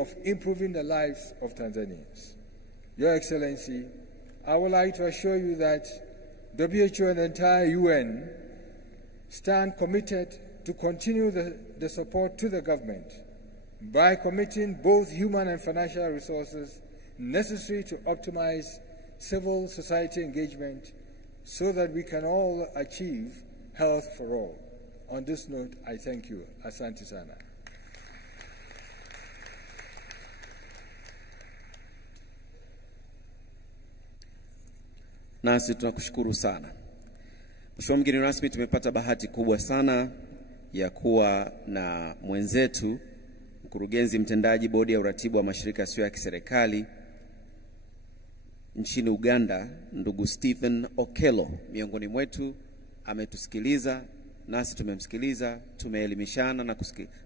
of improving the lives of Tanzanians. Your Excellency, I would like to assure you that WHO and the entire UN stand committed to continue the support to the government by committing both human and financial resources necessary to optimize civil society engagement so that we can all achieve health for all. On this note, I thank you. Asante sana. Nasi tunakushukuru sana. Mheshimiwa mgeni rasmi, tumepata bahati kubwa sana ya kuwa na mwenzetu mkurugenzi mtendaji bodi ya uratibu wa mashirika yasiyo ya kiserikali nchini Uganda, ndugu Stephen Okello miongoni mwetu. Ametusikiliza, nasi tumemsikiliza, tumeelimishana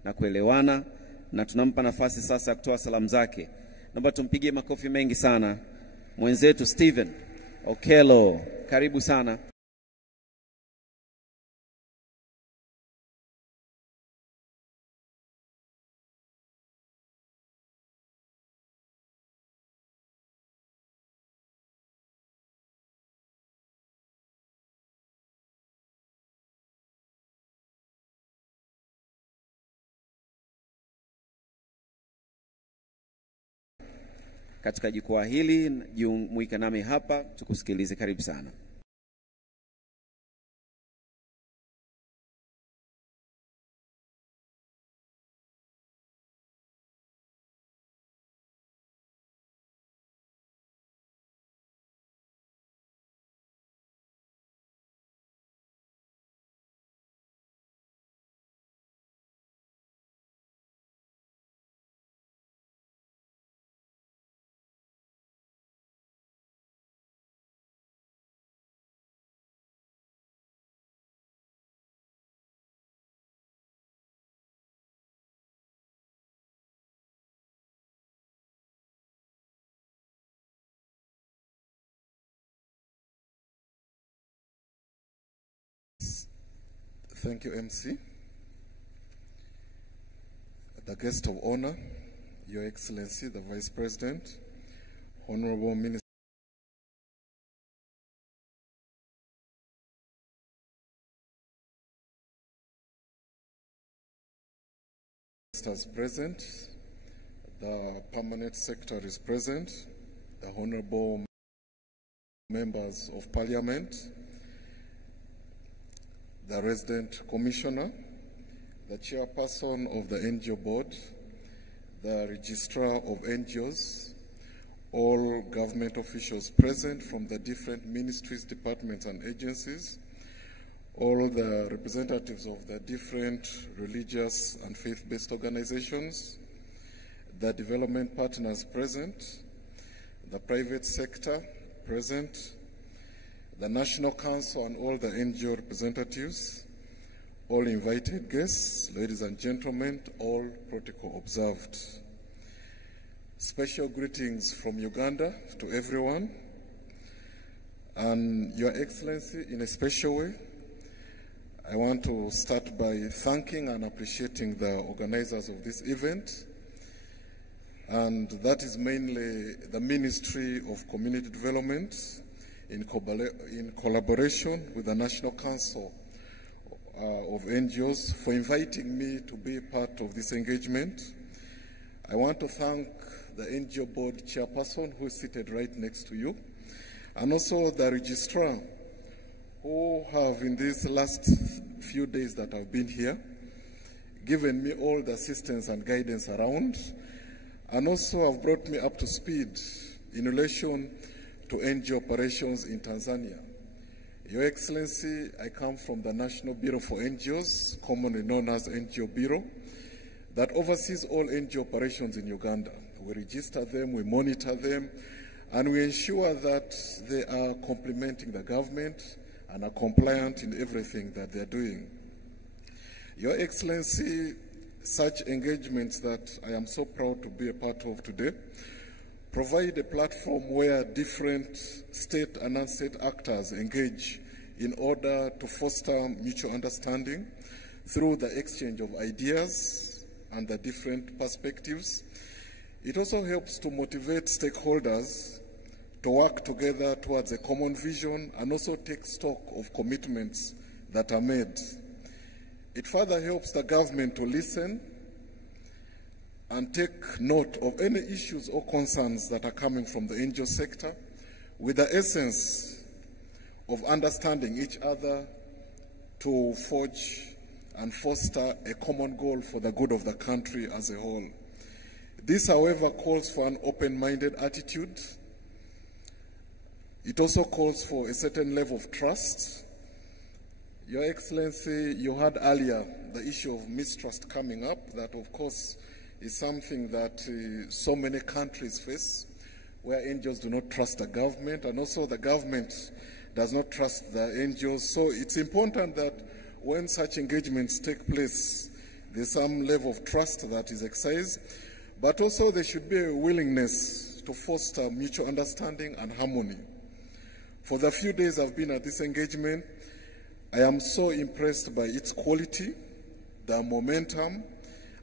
na kuelewana, na tunampa nafasi sasa ya kutoa salamu zake. Naomba tumpigie makofi mengi sana mwenzetu Stephen Okello. Karibu sana. Katika jukwaa hili, jumuika nami hapa tukusikilize. Karibu sana. Thank you, MC. The guest of honor, Your Excellency, the Vice President, Honorable Ministers present, the Permanent Secretary is present, the Honorable Members of Parliament, the Resident Commissioner, the Chairperson of the NGO Board, the Registrar of NGOs, all government officials present from the different ministries, departments, and agencies, all the representatives of the different religious and faith-based organizations, the development partners present, the private sector present, the National Council and all the NGO representatives, all invited guests, ladies and gentlemen, all protocol observed. Special greetings from Uganda to everyone. And Your Excellency, in a special way, I want to start by thanking and appreciating the organizers of this event. And that is mainly the Ministry of Community Development, in collaboration with the National Council of NGOs, for inviting me to be part of this engagement. I want to thank the NGO Board Chairperson, who is seated right next to you, and also the Registrar, who have in these last few days that I've been here, given me all the assistance and guidance around, and also have brought me up to speed in relation to NGO operations in Tanzania. Your Excellency, I come from the National Bureau for NGOs, commonly known as NGO Bureau, that oversees all NGO operations in Uganda. We register them, we monitor them, and we ensure that they are complementing the government and are compliant in everything that they're doing. Your Excellency, such engagements that I am so proud to be a part of today provide a platform where different state and non-state actors engage in order to foster mutual understanding through the exchange of ideas and the different perspectives, It also helps to motivate stakeholders to work together towards a common vision and also take stock of commitments that are made. It further helps the government to listen and take note of any issues or concerns that are coming from the NGO sector with the essence of understanding each other to forge and foster a common goal for the good of the country as a whole. This, however, calls for an open-minded attitude. It also calls for a certain level of trust. Your Excellency, you had earlier the issue of mistrust coming up. That, of course, is something that so many countries face, where NGOs do not trust the government, and also the government does not trust the NGOs. So it's important that when such engagements take place, there's some level of trust that is exercised, but also there should be a willingness to foster mutual understanding and harmony. For the few days I've been at this engagement, I am so impressed by its quality, the momentum,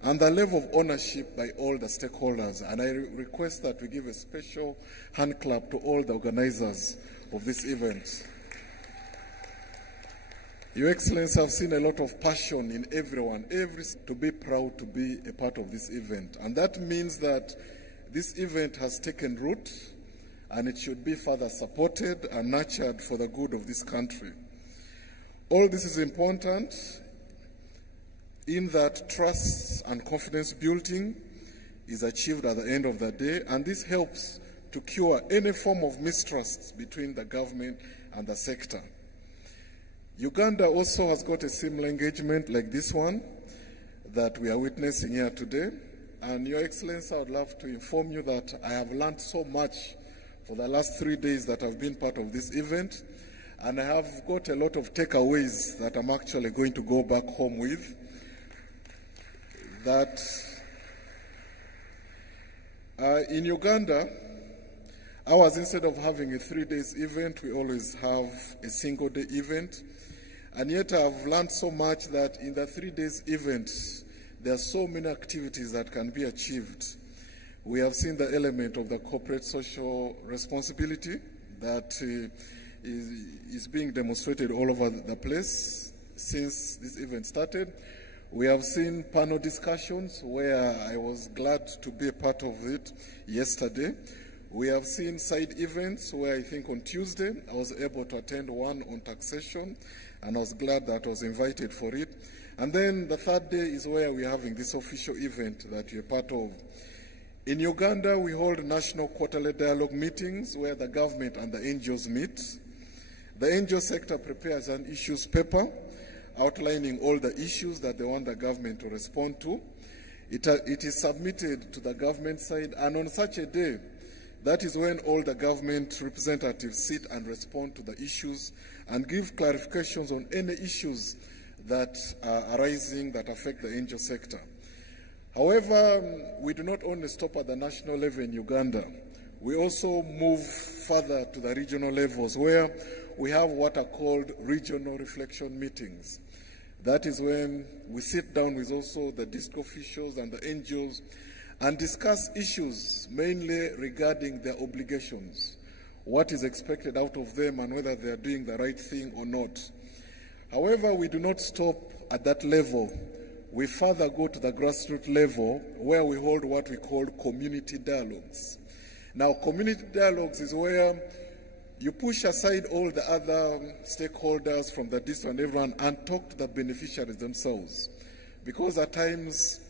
and the level of ownership by all the stakeholders. And I request that we give a special hand clap to all the organizers of this event. Your Excellency, I've seen a lot of passion in everyone, to be proud to be a part of this event. And that means that this event has taken root, and it should be further supported and nurtured for the good of this country. All this is important in that trust and confidence building is achieved at the end of the day, and this helps to cure any form of mistrust between the government and the sector. Uganda also has got a similar engagement like this one that we are witnessing here today. And Your Excellency, I would love to inform you that I have learned so much for the last 3 days that I've been part of this event. And I have got a lot of takeaways that I'm actually going to go back home with. That in Uganda, ours, instead of having a 3 days event, we always have a single day event. And yet I've learned so much that in the 3 days event, there are so many activities that can be achieved. We have seen the element of the corporate social responsibility that is being demonstrated all over the place since this event started. We have seen panel discussions where I was glad to be a part of it yesterday. We have seen side events where I think on Tuesday I was able to attend one on taxation, and I was glad that I was invited for it. And then the third day is where we're having this official event that you're part of. In Uganda, we hold national quarterly dialogue meetings where the government and the NGOs meet. The NGO sector prepares an issues paper outlining all the issues that they want the government to respond to. It is submitted to the government side, and on such a day, that is when all the government representatives sit and respond to the issues and give clarifications on any issues that are arising that affect the NGO sector. However, we do not only stop at the national level in Uganda. We also move further to the regional levels where we have what are called regional reflection meetings. That is when we sit down with also the district officials and the NGOs and discuss issues mainly regarding their obligations, what is expected out of them and whether they are doing the right thing or not. However, we do not stop at that level. We further go to the grassroots level where we hold what we call community dialogues. Now, community dialogues is where you push aside all the other stakeholders from the district and everyone and talk to the beneficiaries themselves. Because at times,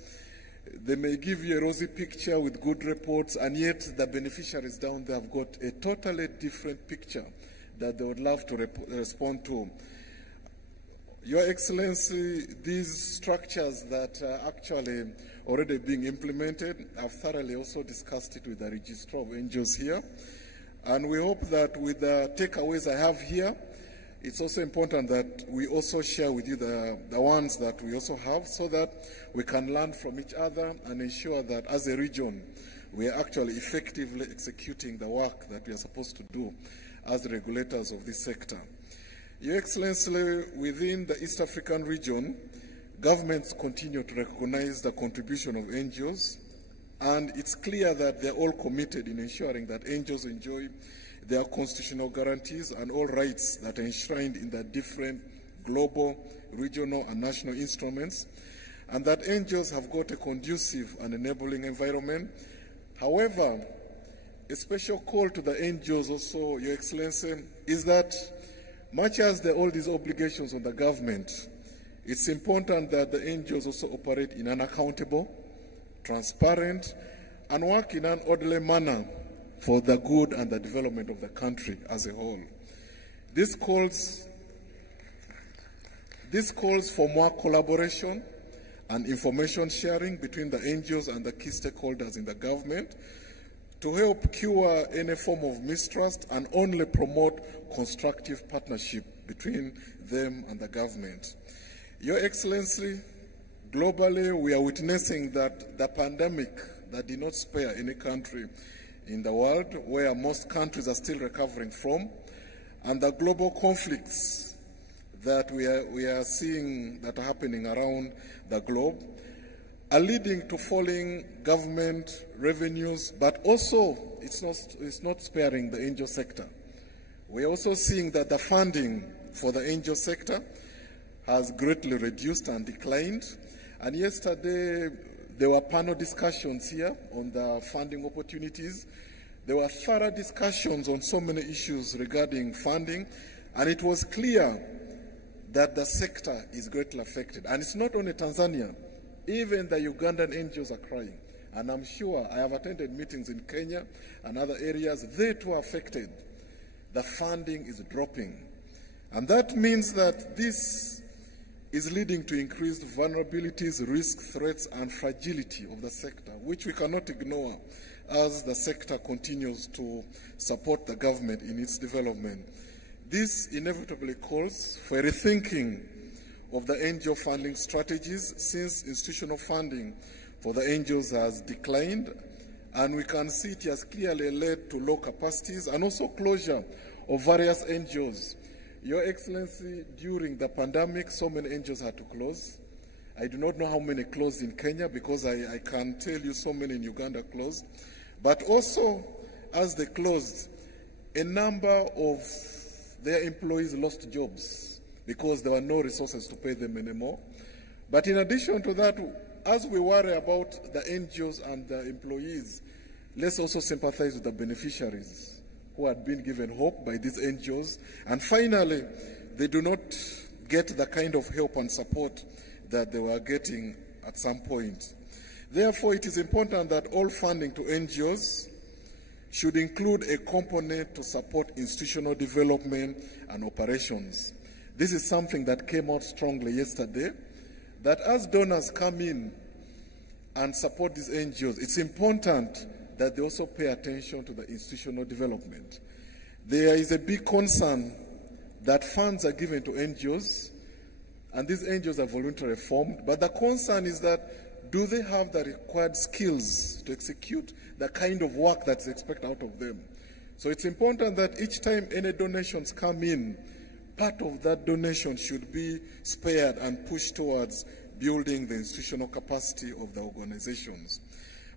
they may give you a rosy picture with good reports, and yet the beneficiaries down there have got a totally different picture that they would love to respond to. Your Excellency, these structures that are actually already being implemented, I've thoroughly also discussed it with the Registrar of NGOs here. And we hope that with the takeaways I have here, it's also important that we also share with you the ones that we also have so that we can learn from each other and ensure that as a region, we are actually effectively executing the work that we are supposed to do as regulators of this sector. Your Excellency, within the East African region, governments continue to recognize the contribution of NGOs And it's clear that they're all committed in ensuring that NGOs enjoy their constitutional guarantees and all rights that are enshrined in the different global, regional, and national instruments, and that NGOs have got a conducive and enabling environment. However, a special call to the NGOs also, Your Excellency, is that much as there are all these obligations on the government, it's important that the NGOs also operate in an accountable, transparent, and work in an orderly manner for the good and the development of the country as a whole. This calls for more collaboration and information sharing between the NGOs and the key stakeholders in the government to help cure any form of mistrust and only promote constructive partnership between them and the government. Your Excellency, globally we are witnessing that the pandemic that did not spare any country in the world, where most countries are still recovering from, and the global conflicts that we are seeing that are happening around the globe are leading to falling government revenues, but also it's not sparing the NGO sector. We are also seeing that the funding for the NGO sector has greatly reduced and declined. And yesterday there were panel discussions here on the funding opportunities. There were thorough discussions on so many issues regarding funding, and it was clear that the sector is greatly affected. And it's not only Tanzania, even the Ugandan NGOs are crying. And I'm sure, I have attended meetings in Kenya and other areas, they too are affected. The funding is dropping. And that means that this is leading to increased vulnerabilities, risk, threats, and fragility of the sector, which we cannot ignore as the sector continues to support the government in its development. This inevitably calls for a rethinking of the NGO funding strategies, since institutional funding for the NGOs has declined, and we can see it has clearly led to low capacities and also closure of various NGOs. Your Excellency, during the pandemic, so many NGOs had to close. I do not know how many closed in Kenya, because I can tell you so many in Uganda closed. But also, as they closed, a number of their employees lost jobs because there were no resources to pay them anymore. But in addition to that, as we worry about the NGOs and the employees, let's also sympathize with the beneficiaries who had been given hope by these NGOs. And finally, they do not get the kind of help and support that they were getting at some point. Therefore, it is important that all funding to NGOs should include a component to support institutional development and operations. This is something that came out strongly yesterday, that as donors come in and support these NGOs, it's important that they also pay attention to the institutional development. There is a big concern that funds are given to NGOs, and these NGOs are voluntarily formed, but the concern is that, do they have the required skills to execute the kind of work that's expected out of them? So it's important that each time any donations come in, part of that donation should be spared and pushed towards building the institutional capacity of the organizations.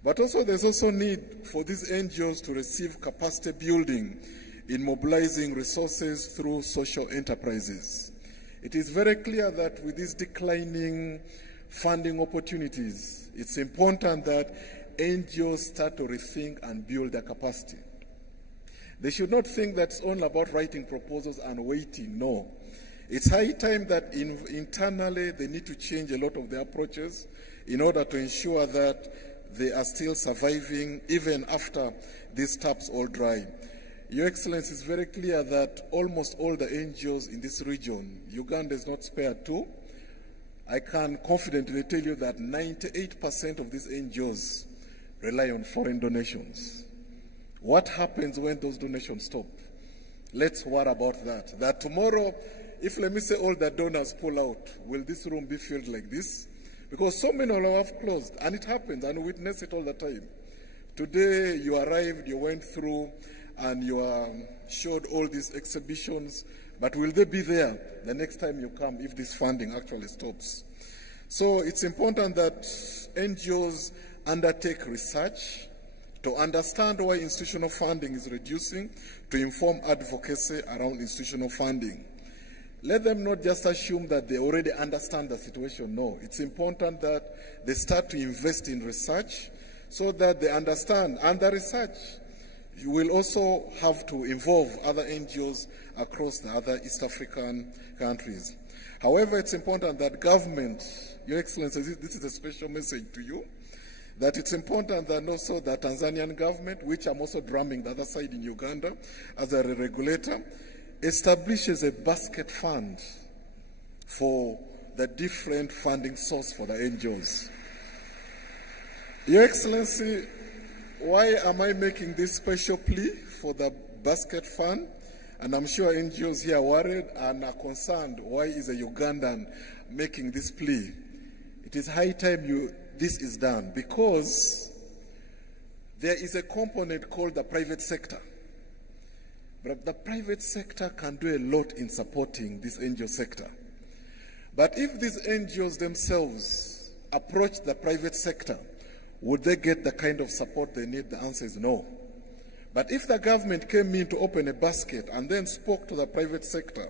But also there's also need for these NGOs to receive capacity building in mobilizing resources through social enterprises. It is very clear that with these declining funding opportunities, it's important that NGOs start to rethink and build their capacity. They should not think that it's only about writing proposals and waiting. No. It's high time that internally they need to change a lot of their approaches in order to ensure that they are still surviving even after these taps all dry. Your Excellency, it's very clear that almost all the NGOs in this region, Uganda is not spared too. I can confidently tell you that 98% of these NGOs rely on foreign donations. What happens when those donations stop? Let's worry about that. That tomorrow, if, let me say, all the donors pull out, will this room be filled like this? Because so many of us have closed, and it happens, and we witness it all the time. Today, you arrived, you went through, and you showed all these exhibitions, but will they be there the next time you come if this funding actually stops? So it's important that NGOs undertake research to understand why institutional funding is reducing, to inform advocacy around institutional funding. Let them not just assume that they already understand the situation. No, it's important that they start to invest in research so that they understand. And the research, you will also have to involve other NGOs across the other East African countries. However, it's important that government, Your Excellency, this is a special message to you, that it's important that also the Tanzanian government, which I'm also drumming the other side in Uganda as a regulator, establishes a basket fund for the different funding source for the NGOs. Your Excellency, why am I making this special plea for the basket fund? And I'm sure NGOs here are worried and are concerned, why is a Ugandan making this plea? It is high time this is done, because there is a component called the private sector. But the private sector can do a lot in supporting this NGO sector. But if these NGOs themselves approach the private sector, would they get the kind of support they need? The answer is no. But if the government came in to open a basket and then spoke to the private sector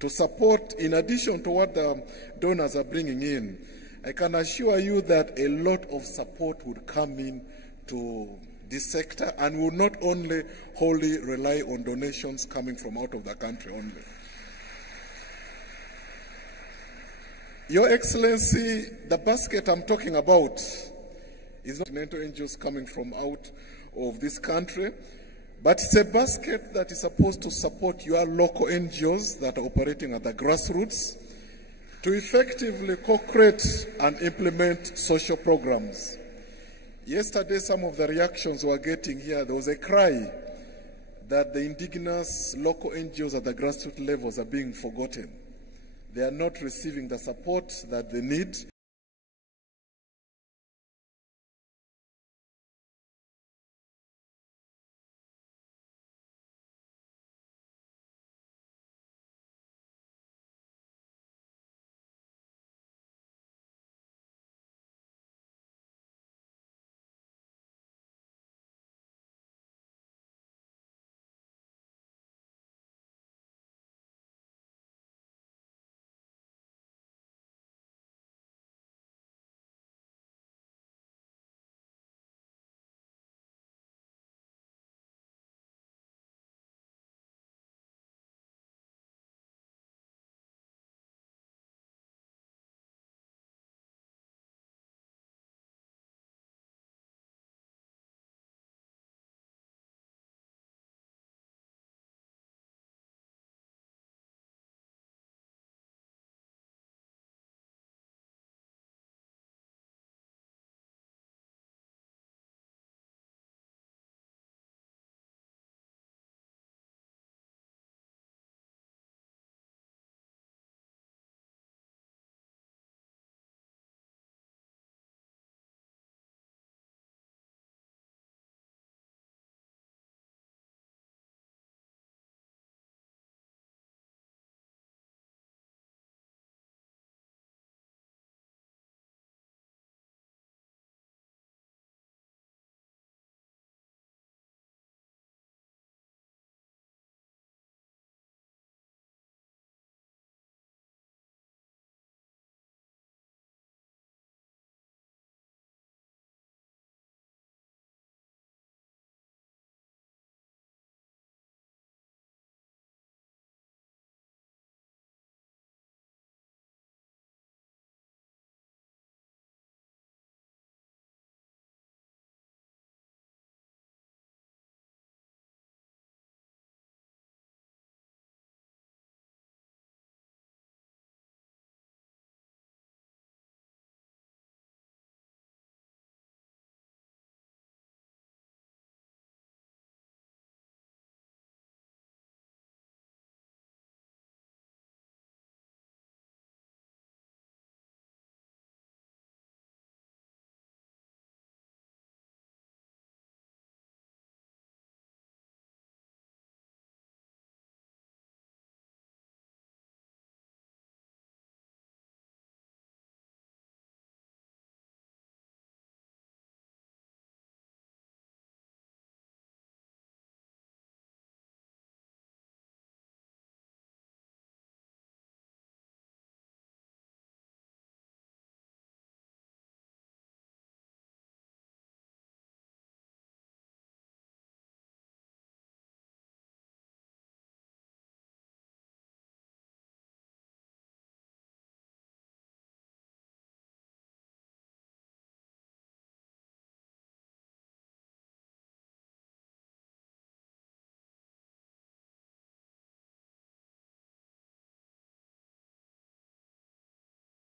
to support, in addition to what the donors are bringing in, I can assure you that a lot of support would come in to this sector and will not only wholly rely on donations coming from out of the country only. Your Excellency, the basket I'm talking about is not NGOs coming from out of this country, but it's a basket that is supposed to support your local NGOs that are operating at the grassroots to effectively co-create and implement social programs. Yesterday, some of the reactions we're getting here, there was a cry that the indigenous local NGOs at the grassroots levels are being forgotten. They are not receiving the support that they need